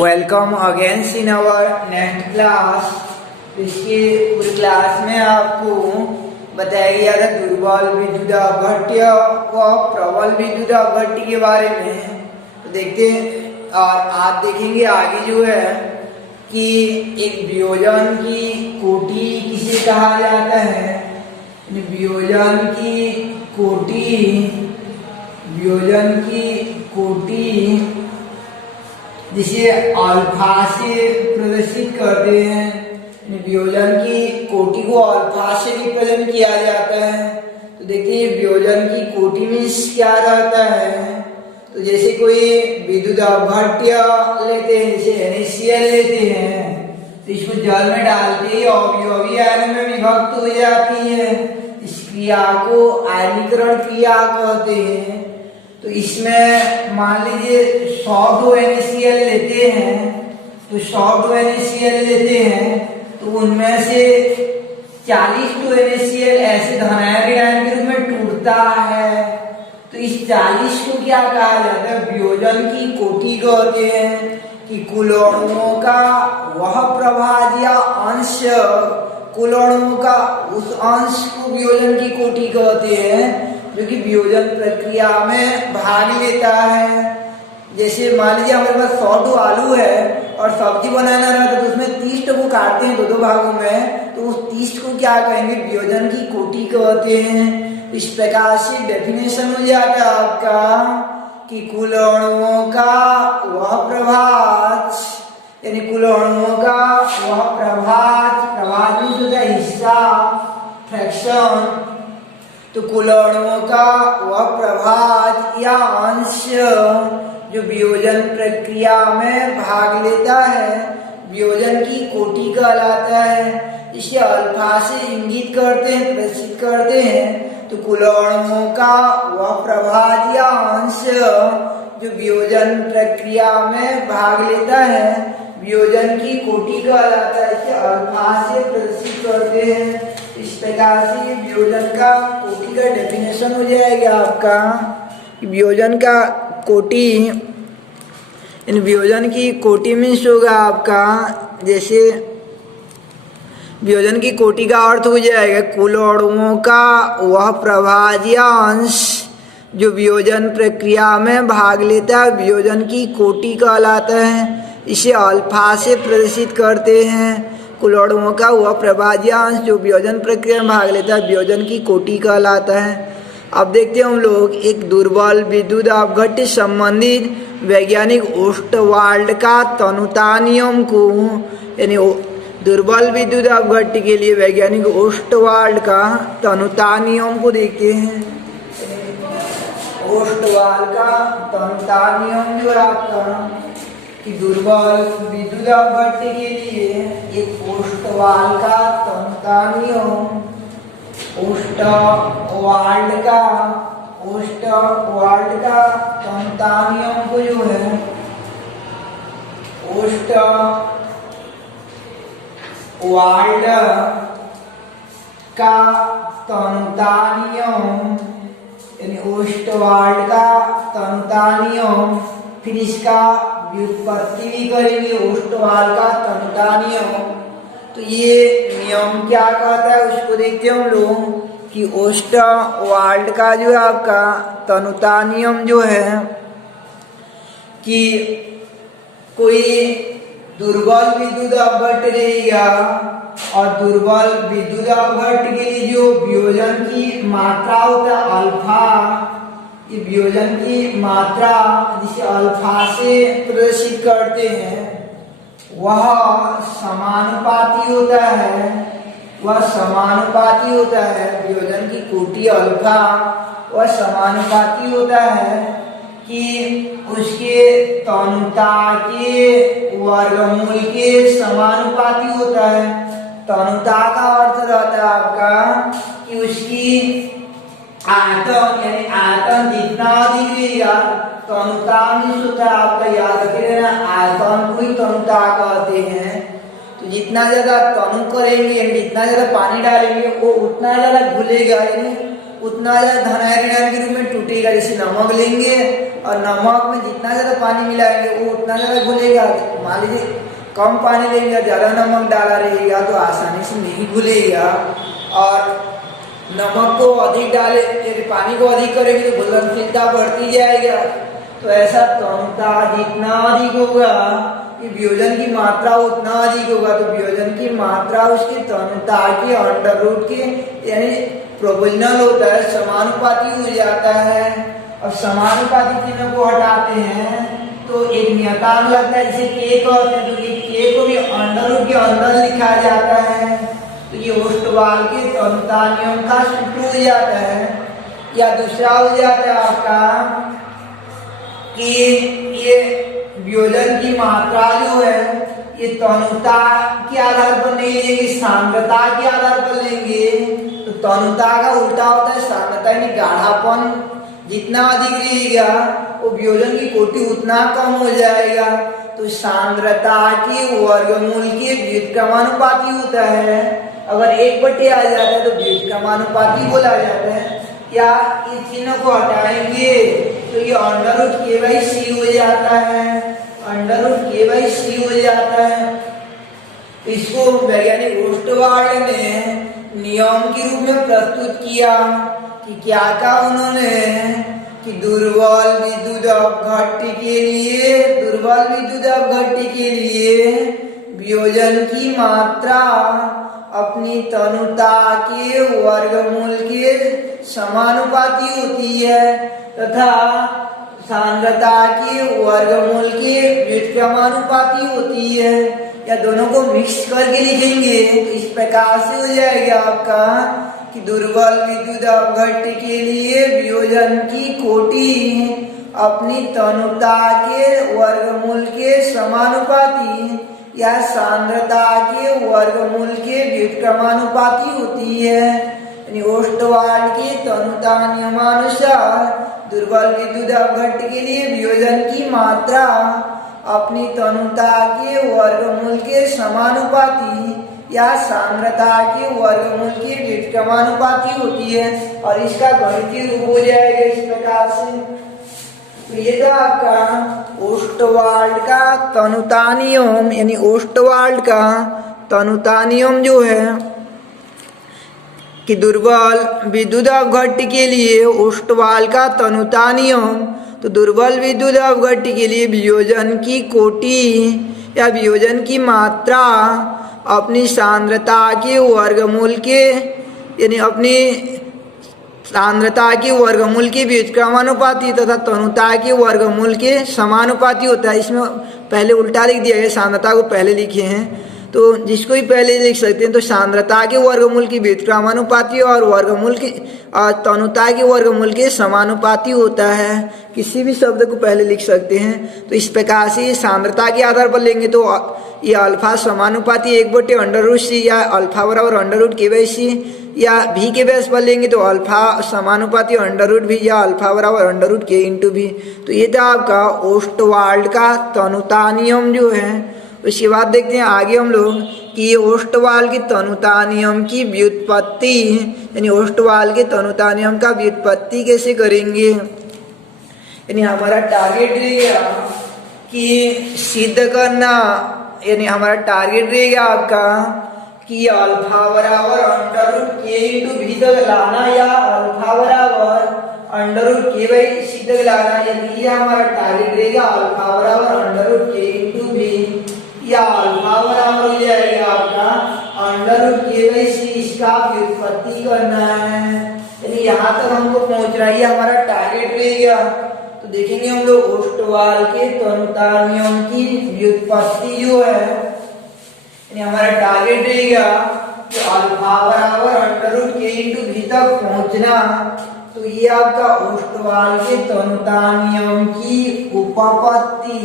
Welcome again in our next class. इसके पूरी class में आपको बताया गया था दुर्बल विद्युत अपघट्य व प्रबल विद्युत अपघट्य के बारे में। तो देखते हैं और आप देखेंगे आगे जो है कि एक वियोजन की कोटि किसे कहा जाता है। वियोजन की कोटि जिसे अल्फा से प्रदर्शित करते हैं। वियोजन की कोटि को अल्फा से रिप्रेजेंट किया जाता है। तो देखते हैं वियोजन की कोटि में क्या रहता है। तो जैसे कोई विद्युत अपघट्य लेते हैं, जैसे NaCl लेते हैं, तो इसको जल में डालते ही अवयवी आयन में विभक्त हो जाती है। इस क्रिया को आयनीकरण क्रिया कहते हैं। तो इसमें मान लीजिए 100 NaCl लेते हैं, तो 100 NaCl लेते हैं तो उनमें से 40 NaCl ऐसे धनायन आयन के रूप में टूटता है। तो इस 40 को क्या कहा जाता है, वियोजन की कोटि कहते हैं। कि कुल अणुओं का वह प्रभाज या अंश, कुल अणुओं का उस अंश को वियोजन की कोटि कहते हैं जो कि वियोजन प्रक्रिया में भाग लेता है। जैसे मान लीजिए हमारे पास 100 आलू है और सब्जी बनाना रहता है, तो उसमें 30 को काटते हैं दो भागों में, तो उस 30 को क्या कहेंगे, वियोजन की कोटि कहते हैं। इस प्रकार से डेफिनेशन हो जाता है आपका कि कुल अणुओं का वह प्रभाज, यानी कुल अणुओं का वह प्रभाज में जो हिस्सा फ्रैक्शन, तो कुल अणुओं का वह प्रभाज या अंश जो वियोजन प्रक्रिया में भाग लेता है, वियोजन की कोटि कहलाता है। इसे अल्फा से इंगित करते हैं, प्रदर्शित करते हैं। तो कुल अणुओं का वह प्रभाज या अंश जो वियोजन प्रक्रिया में भाग लेता है, वियोजन की कोटि कहलाता है। इसे अल्फा से प्रदर्शित करते हैं। इस प्रकार से वियोजन का कोटि का डेफिनेशन हो जाएगा आपका। वियोजन का कोटि, इन वियोजन की कोटि मीन्स होगा आपका, जैसे वियोजन की कोटि का अर्थ हो जाएगा कुल अणुओं का वह प्रभाज या अंश जो वियोजन प्रक्रिया में भाग लेता है, वियोजन की कोटि कहलाता है। इसे अल्फा से प्रदर्शित करते हैं। कुल अणुओं का वह प्रभाज या अंश जो वियोजन प्रक्रिया में भाग लेता है, वियोजन की कोटि कहलाता है। अब देखते हैं हम लोग एक दुर्बल विद्युत अपघट्य संबंधित वैज्ञानिक ओस्टवाल्ड का तनुता नियम को, यानी दुर्बल विद्युत अपघट्य के लिए वैज्ञानिक ओस्टवाल्ड का तनुता नियम को देखते हैं। ओस्टवाल्ड का तनुता नियम जो आपका कि दुर्बल विद्युत अपघट्य के लिए एक ओस्टवाल्ड का तनुता नियम, ओस्टवाल्ड का तनुता नियम को जो है ओस्टवाल्ड का तनुता नियम, यानी ओस्टवाल्ड का तनुता नियम। फिर इसका व्युत्पत्ति भी करेंगे, ओस्टवाल्ड का तनुता नियम। तो ये नियम क्या कहता है उसको देखते हैं हम लोग कि ओस्टवाल्ड का जो है आपका तनुता नियम जो है कि कोई दुर्बल विद्युत अपघट्य रहेगा और दुर्बल विद्युत अपघट्य के लिए जो वियोजन की मात्रा होता है अल्फा, ये वियोजन की मात्रा जिसे अल्फा से प्रदर्शित करते हैं, वह समानुपाती होता है। वियोजन की कोटि अल्फा वह समानुपाती होता है कि उसके तनुता के वर्गमूल के समानुपाती होता है। तनुता का अर्थ रहता है आपका कि उसकी आयतन, यानी आयतन जितना अधिक रहेगा, तनुता में होता है आपका, याद रखिए ना, आयतन को ही तनुता कहते हैं। तो जितना ज्यादा तनु करेंगे, जितना ज्यादा पानी डालेंगे वो उतना ज्यादा घुलेगा, यानी उतना ज्यादा धन आयन के रूप में टूटेगा। जैसे नमक लेंगे और नमक में जितना ज्यादा पानी मिलाएंगे वो उतना ज्यादा घुलेगा। मान लीजिए कम पानी लेंगे, ज्यादा नमक डाला रहेगा तो आसानी से नहीं घुलेगा। और नमक को अधिक डाले, यदि पानी को अधिक करेंगे तो घुलनशीलता बढ़ती जाएगा। तो ऐसा तनुता जितना अधिक होगा कि वियोजन की मात्रा उतना अधिक होगा। तो वियोजन की मात्रा उसकी तनुता के अंडर रूट के यानी प्रोपोर्शनल होता है, समानुपाती हो जाता है। अब समानुपाती चिन्ह को हटाते हैं तो एक नियतांक लगता है जिसे के कहते हैं। तो ये के को भी अंडर रूट के अंदर लिखा जाता है। तो ये ओस्टवाल के तनुता नियम का सूत्र हो जाता है। या दूसरा हो जाता है आपका कि ये वियोजन की मात्रा जो है ये तनुता के आधार पर नहीं लेंगे, सांद्रता के आधार पर लेंगे। तो तनुता का उल्टा होता है सांद्रता, यानी गाढ़ापन जितना अधिक रहेगा वो वियोजन की कोटि उतना कम हो जाएगा। तो सांद्रता के वर्गमूल के व्युत्क्रमानुपाती होता है। अगर 1/a आ जाता है तो व्युत्क्रमानुपाती बोला जाता है। या इस चिन्ह को हटाएंगे तो ये अंडर रूट k/c हो जाता है, अंडर रूट k/c हो जाता है। इसको वैज्ञानिक ओस्टवाल्ड ने नियम के रूप में प्रस्तुत किया कि क्या का उन्होंने कि दुर्बल विद्युत अपघट्य के लिए, दुर्बल विद्युत अपघट्य के लिए वियोजन की मात्रा अपनी तनुता के वर्गमूल के समानुपाती होती है तथा सांद्रता के वर्गमूल के व्युत्क्रमानुपाती होती है। या दोनों को मिक्स करके लिखेंगे तो इस प्रकार से हो जाएगा आपका कि दुर्बल विद्युत अपघट्य के लिए वियोजन की कोटि अपनी तनुता के वर्गमूल के समानुपाती या सांद्रता के वर्गमूल के व्युत्क्रमानुपाती होती है। यानी ओस्टवाल्ड के तनुता नियमानुसार दुर्बल विद्युत अपघट्य के लिए वियोजन की मात्रा अपनी तनुता के वर्गमूल के समानुपाती या सांद्रता के वर्गमूल के व्युत्क्रमानुपाती होती है। और इसका गणितीय रूप हो जाएगा इस प्रकार से। तो ये था आपका ओस्टवाल्ड का तनुता नियम, यानी ओस्टवाल्ड का तनुता नियम जो है कि दुर्बल विद्युत अपघट्य के लिए ओस्टवाल्ड का तनुता नियम। तो दुर्बल विद्युत अपघट्य के लिए वियोजन की कोटि या वियोजन की मात्रा अपनी सांद्रता के वर्गमूल के यानी अपनी सांद्रता के वर्गमूल के व्युत्क्रमानुपाती तथा तनुता के वर्गमूल के समानुपाती होता है। इसमें पहले उल्टा लिख दिया है, सांद्रता को पहले लिखे हैं तो जिसको भी पहले लिख सकते हैं। तो सांद्रता के वर्गमूल की व्युत्क्रमानुपाती और वर्गमूल की तनुता के वर्गमूल के समानुपाती होता है। किसी भी शब्द को पहले लिख सकते हैं। तो इस प्रकार से ये सांद्रता के आधार पर लेंगे तो ये अल्फा समानुपाती 1/√c या अल्फा बराबर अंडर रूट k/c, या v के बेस पर लेंगे तो अल्फा समानुपाती अंडर रूट v या अल्फा बराबर अंडर रूट k/v। तो ये था आपका ओस्टवाल्ड का तनुता नियम जो है। उसके बाद देखते हैं आगे हम लोग कि ये ओस्टवाल्ड के तनुता नियम की व्युत्पत्ति यानी ओस्टवाल्ड के तनुता नियम का व्युत्पत्ति कैसे करेंगे। यानी हमारा टारगेट रहेगा कि सिद्ध करना, यानी हमारा टारगेट रहेगा आपका कि अल्फा बराबर अंडर रूट k/v तक लाना या अल्फा बराबर अंडर रूट k/c तक लाना। यदि ये हमारा टारगेट रहेगा अल्फा बराबर अंडर रूट k/v या अल्फा बराबर हो जाएगा आपका अंडर रूट k/c, इसका व्युत्पत्ति करना है। यानी यहाँ तक हमको पहुंचना है, हमारा टारगेट रहेगा। तो देखेंगे हम लोग ओस्टवाल्ड के तनुता नियम की व्युत्पत्ति जो है, यानी हमारा टारगेट रहेगा कि अल्फा बराबर अंडर रूट k/v तक पहुंचना। तो ये आपका ओस्टवाल्ड के तनुता नियम की उपपत्ति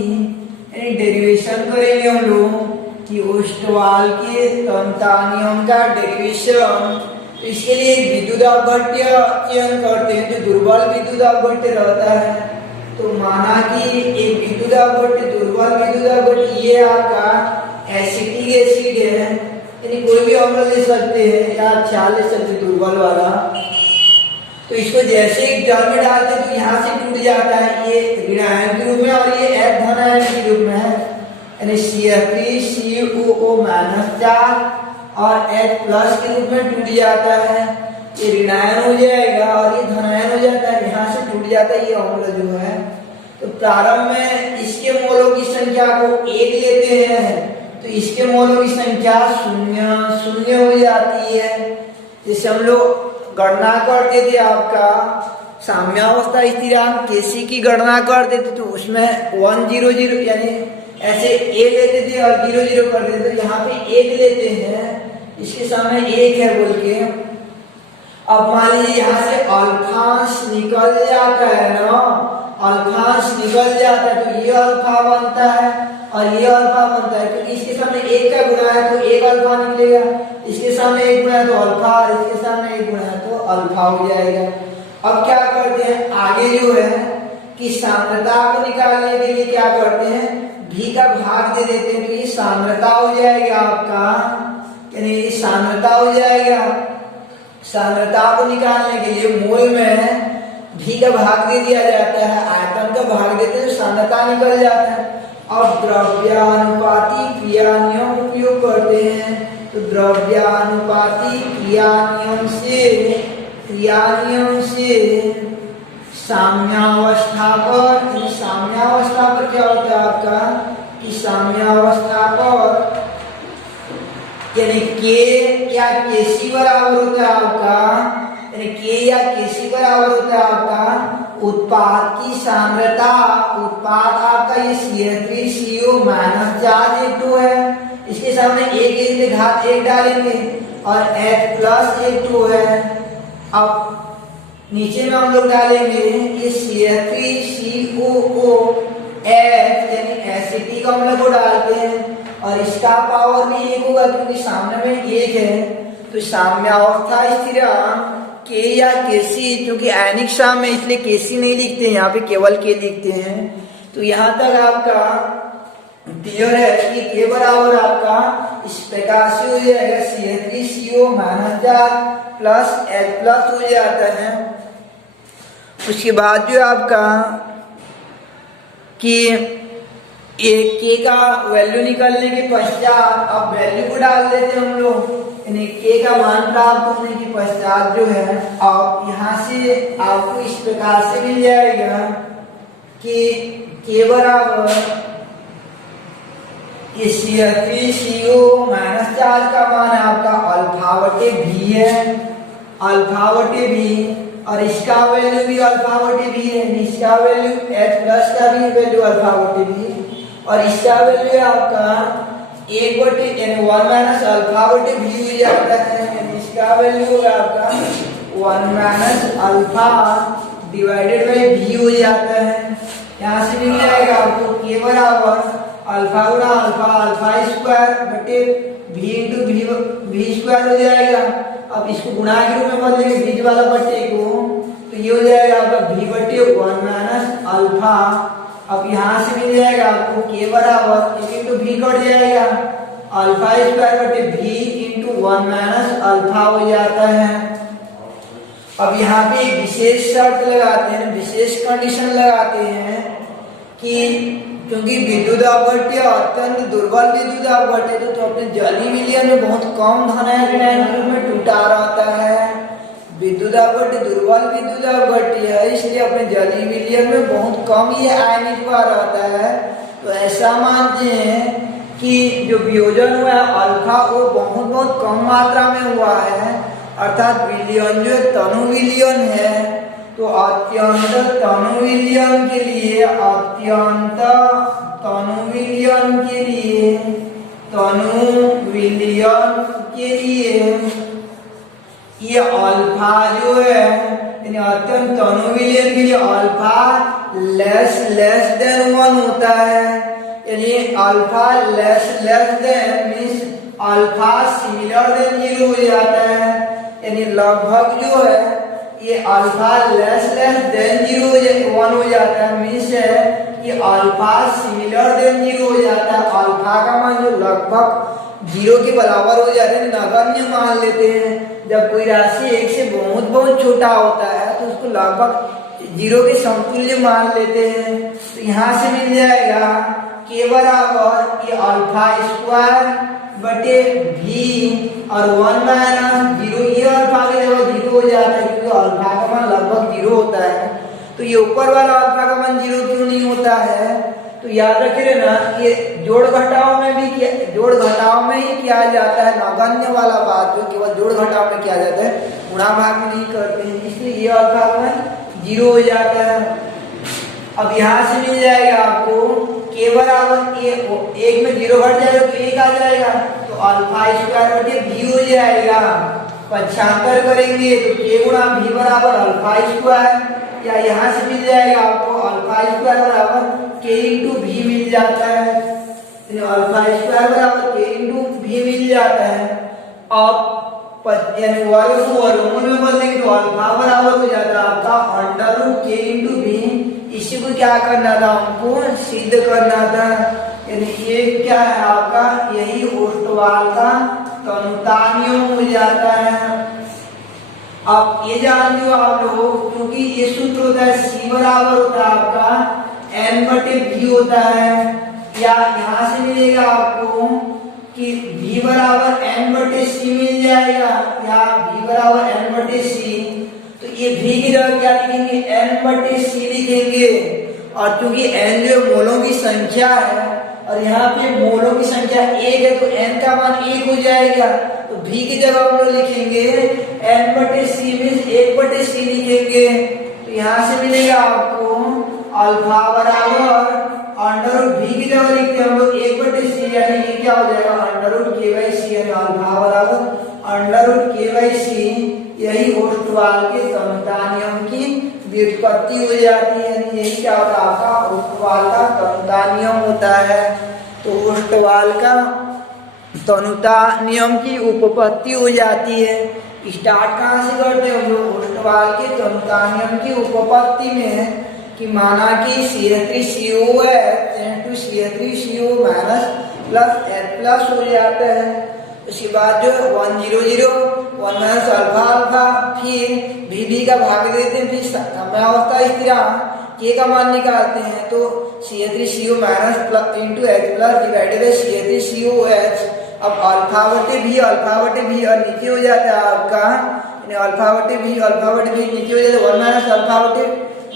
यानी डेरिवेशन करेंगे हम लोग कि ओस्टवाल्ड के तनुता नियम का डेरिवेशन। तो इसके लिए विद्युत अपघट्य चयन करते हैं जो दुर्बल विद्युत अपघट्य रहता है। तो माना कि एक विद्युत अपघट्य दुर्बल विद्युत अपघट्य ये आपका एसिटिक एसिड है, यानी कोई भी अम्ल ले सकते हैं या क्षार ले सकते दुर्बल वाला। तो इसको जैसे एक जल में डालते हैं तो यहाँ से टूट जाता है, ये ऋणायन के रूप में और ये H धनायन के रूप में है, यानी CF3COO माइनस चार्ज और H प्लस के रूप में टूट जाता है, ये ऋणायन हो जाएगा और ये धनायन हो जाता है, यहाँ से टूट जाता है ये अम्ल जो है। तो प्रारंभ में इसके मोलों की संख्या को 1 लेते हैं तो इसके मोलों की संख्या 0 हो जाती है। जैसे हम लोग गणना करते थे आपका साम्यावस्था स्थिरांक Kc की गणना करते थे तो उसमें 1 0 0 यानी ऐसे a लेते थे और 0 0 करते थे, तो यहाँ पे 1 लेते हैं, इसके सामने 1 है बोल के। अब मान लीजिए यहाँ से अल्फांश निकल जाता है ना, अल्फांश निकल जाता है तो ये अल्फा बनता है और ये अल्फा बनता है, क्योंकि इसके सामने 1 का गुणा है तो 1 अल्फा निकलेगा, इसके सामने 1 गुणा है तो अल्फा और इसके सामने 1 गुणा है तो अल्फा हो जाएगा। अब क्या करते हैं आगे जो है कि सांद्रता को निकालने के लिए क्या करते हैं, भी का भाग दे देते हैं, तो ये सांद्रता हो जाएगा आपका, यानी ये सांद्रता हो जाएगा। सांद्रता को निकालने के लिए मोल में भी का भाग दे दिया जाता है, आयतन का भाग देते हैं, सांद्रता निकल जाता है। अब द्रव्यानुपाती क्रिया नियम उपयोग करते हैं, तो द्रव्यानुपाती क्रिया नियम से साम्यावस्था पर क्या होता है आपका कि साम्यावस्था पर यानी के या केसी बराबर होता है आपका, यानी के या केसी बराबर होता है आपका उत्पाद की सांद्रता, उत्पाद आपका ये CH3CO माइनस चार्ज H2 है, इसके सामने 1 घात 1 डालेंगे और H प्लस H2 है। अब नीचे में हम लोग डालेंगे ये CH3COOH यानी एसिटिक अम्ल को डालते हैं और इसका पावर भी 1 होगा क्योंकि सामने में 1 है। तो साम्यावस्था स्थिरांक के या केसी, क्योंकि आयनिक साम्य इसलिए केसी नहीं लिखते हैं, यहाँ पे केवल के लिखते हैं। तो यहाँ तक आपका क्लियर है कि के बराबर आपका इस प्रकार से हो जाएगा CH3CO minus charge plus H plus हो जाता है। उसके बाद जो आपका कि एक के का वैल्यू निकलने के पश्चात अब वैल्यू को डाल देते हम लोग, यानी के का मान प्राप्त होने के पश्चात जो है अब यहाँ से आपको इस प्रकार से मिल जाएगा कि के बराबर ये CH3CO माइनस चार्ज का मान आपका अल्फा बटे भी है, अल्फा बटे भी, और इसका वैल्यू भी अल्फा बटे भी है, इसका वैल्यू H प्लस का भी वैल्यू अल्फा बटे भी, और इसका वैल्यू आपका 1 बटे यानी 1 माइनस अल्फा बटे भी हो जाता है, यानी इसका वैल्यू होगा आपका 1 माइनस अल्फा डिवाइडेड बाई भी हो जाता है। यहाँ से मिल जाएगा आपको के बराबर अल्फा गुणा अल्फा, अल्फा स्क्वायर बटे भी इंटू भी स्क्वायर हो जाएगा। अब इसको गुणा के रूप में बदलेंगे बीच वाला बटे को, तो ये हो जाएगा आपका भी बटे 1 माइनस अल्फा। अब यहाँ से मिल जाएगा आपको के बराबर 1 इंटू भी कट जाएगा, अल्फा स्क्वायर बटे भी इंटू 1 माइनस अल्फा हो जाता है। अब यहाँ पे एक विशेष शर्त लगाते हैं, विशेष कंडीशन लगाते हैं कि क्योंकि विद्युत अपघट्य अत्यंत दुर्बल विद्युत अपघट्य तो अपने जलीय विलयन में बहुत कम धनायन में टूटा रहता है। विद्युत अपघट्य दुर्बल विद्युत अपघट्य है, इसलिए अपने जलीय विलयन में बहुत कम ये आयनिक हुआ रहता है। तो ऐसा मानते हैं कि जो वियोजन हुआ है अल्फा वो बहुत कम मात्रा में हुआ है, अर्थात विलयन जो तनु विलयन है, तो अत्यंत तनु विलयन के लिए ये अल्फा जो है यानी अत्यंत तनु विलयन के लिए अल्फा लेस देन 1 होता है, यानी alpha less than means alpha similar than 0 हो जाता है, यानी लगभग जो है ये अल्फा लेस देन 1 हो जाता है, मींस है कि अल्फा सिमिलर देन 0 हो जाता है। अल्फा का मान जो लगभग 0 के बराबर हो जाता है, नगण्य मान लेते हैं। जब कोई राशि 1 से बहुत छोटा होता है तो उसको लगभग जीरो के समतुल्य मान लेते हैं। तो यहाँ से मिल जाएगा के बराबर ये अल्फा स्क्वायर बटे भी और 1 माइनस जीरो, ये अल्फा की जगह जीरो हो जाता है क्योंकि अल्फा का मान लगभग जीरो होता है। तो ये ऊपर वाला अल्फा का मान जीरो क्यों नहीं होता है? तो याद रखिए ना, ये जोड़ घटाव में ही किया जाता है, नगण्य वाला बात जो केवल जोड़ घटाव में किया जाता है, गुणा भाग में नहीं करते हैं, इसलिए ये अल्फा का मान जीरो हो जाता है। अब यहाँ से मिल जाएगा आपको के बराबर एक में जीरो घट जाएगा तो एक आ जाएगा, तो अल्फा स्क्वायर बटे भी हो जाएगा। पक्षांतर करेंगे तो के गुणा भी बराबर अल्फा स्क्वायर, या यहाँ से मिल जाएगा आपको अल्फा स्क्वायर बराबर के इंटू भी मिल जाता है, अल्फा स्क्वायर बराबर के इंटू भी मिल जाता है। अब यानी वर्ग को वर्गमूल में बदलेंगे तो अल्फा बराबर हो जाता है आपका अंडर रूट के इंटू भी। इसी को क्या करना था, हमको सिद्ध करना था, यानी ये क्या है आपका, यही ओस्टवाल का तनुता नियम हो जाता है। अब ये जान लो आप लोग, क्योंकि ये सूत्र होता है सी बराबर होता है आपका एन बटे भी होता है, या यहाँ से मिलेगा आपको कि v बराबर एन बटे सी मिल जाएगा, या v बराबर एन बटे सी। तो ये v की जगह क्या लिखेंगे, एन बटे सी लिखेंगे, और क्योंकि n जो मोलों की संख्या है और यहाँ पे मोलों की संख्या एक है तो n का मान एक हो जाएगा, तो v की जगह हम लोग लिखेंगे n बटे सी मीन्स एक बटे सी लिखेंगे। तो यहाँ से मिलेगा आपको अल्फा बराबर अंडर रूट v की जगह लिखते हैं हम लोग एक बटे सी, यानी ये क्या हो जाएगा अंडर रूट के बाई सी, यानी अल्फा बराबर अंडर रूट के बाई सी। यही ओस्टवाल के तनुता नियम की व्युत्पत्ति हो जाती है, यानी यही क्या होता है आपका ओस्टवाल का तनुता नियम होता है। तो ओस्टवाल का तनुता नियम की उपपत्ति हो जाती है। स्टार्ट कहाँ से करते हैं हम लोग, ओस्टवाल के तनुता नियम की उपपत्ति में, कि माना कि CH3CO है तो CH3CO minus plus H plus हो जाता है। उसके बाद जो 100 1 माइनस अल्फा अल्फा, फिर भी का भाग देते हैं, फिर साम्यावस्था स्थिरांक के का मान निकालते हैं, तो CH3CO minus plus into H plus divided by CH3COH। अब अल्फा बटे भी और नीचे हो जाता है आपका अल्फा बटे भी नीचे हो जाता है 1 माइनस अल्फा बटे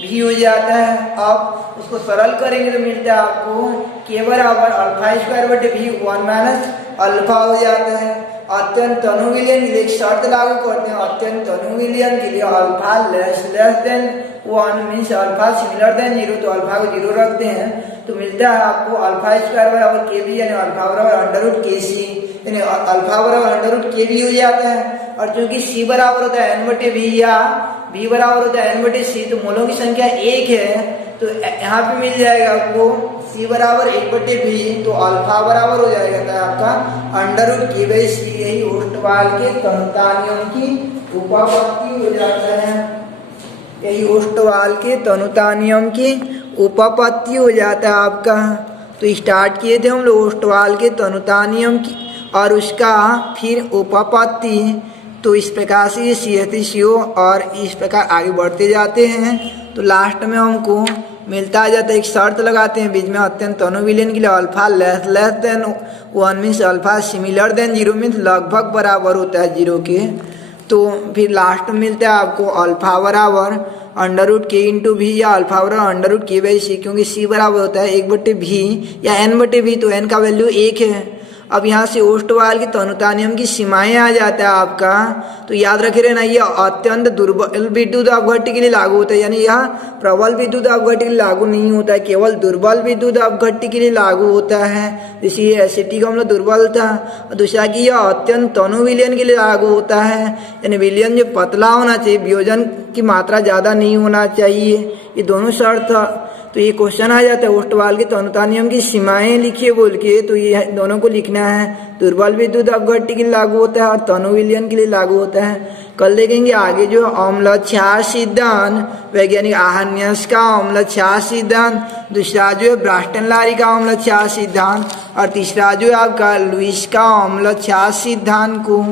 भी हो जाता है। अब उसको सरल करेंगे तो मिलता है आपको के बराबर अल्फा स्क्वायर बटे भी 1 माइनस अल्फा हो जाता है। अत्यंत तनुविलियन के लिए एक शर्त लागू करते हैं, अत्यंत तनुविलियन के लिए alpha less than 1 means alpha similar than 0, तो अल्फा को 0 रखते हैं, तो मिलता है आपको अल्फा स्क्वायर बराबर के बी, यानी अल्फा बराबर अंडर रूट के सी, यानी अल्फा बराबर अंडर रूट के बी हो जाता है। और चूंकि सी बराबर होता है एन बटे बी या बी बराबर होता है एन बटे सी, तो मोलों की संख्या एक है, तो यहाँ पे मिल जाएगा आपको सी बराबर 1 बटे बी, तो अल्फा बराबर हो जाएगा था आपका अंडर रूट के बाई सी। यही ओस्टवाल के तनुता नियम की उपपत्ति हो जाता है, यही ओस्टवाल के तनुता नियम की उपपत्ति हो जाता है आपका। तो स्टार्ट किए थे हम लोग ओस्टवाल के तनुता नियम की और उसका फिर उपपत्ति, तो इस प्रकार से ये CH3CO और इस प्रकार आगे बढ़ते जाते हैं। तो लास्ट में हमको मिलता जाता है, एक शर्त लगाते हैं बीच में, अत्यंत तनुविलीन के लिए alpha less than 1 means alpha similar than 0 means लगभग बराबर होता है 0 के। तो फिर लास्ट में मिलता है आपको अल्फा बराबर अंडर रूट के इंटू भी, या अल्फा बराबर अंडर रूट के बाई सी, क्योंकि सी बराबर होता है 1 बटे भी या एन बटे भी, तो एन का वैल्यू 1 है। अब यहाँ से ओस्टवाल की तनुता नियम की सीमाएं आ जाता है आपका, तो याद रखे रहना, ये अत्यंत दुर्बल विद्युत अपघट्य के लिए लागू होता है, यानी यह प्रबल विद्युत अपघट्य के लिए लागू नहीं होता है, केवल दुर्बल विद्युत अपघट्य के लिए लागू होता है। जैसे ये एसिटी का अम्ल दुर्बल था, और दूसरा कि यह अत्यंत तनु विलयन के लिए लागू होता है, यानी विलयन जो पतला होना चाहिए, वियोजन की मात्रा ज़्यादा नहीं होना चाहिए, ये दोनों शर्त। तो ये क्वेश्चन आ जाता है ओस्टवाल के तनुता नियम की सीमाएं लिखिए बोल के, तो ये दोनों को लिखना है, दुर्बल विद्युत अपघट्य के लिए लागू होता है और तनु विलयन के लिए लागू होता है। कल देखेंगे आगे जो अम्ल क्षार सिद्धांत, वैज्ञानिक आहन्यस का अम्ल क्षार सिद्धांत, दूसरा जो है ब्रास्टन-लारी का अम्ल क्षार सिद्धांत, और तीसरा जो है आपका लुईस का अम्ल क्षार सिद्धांत को।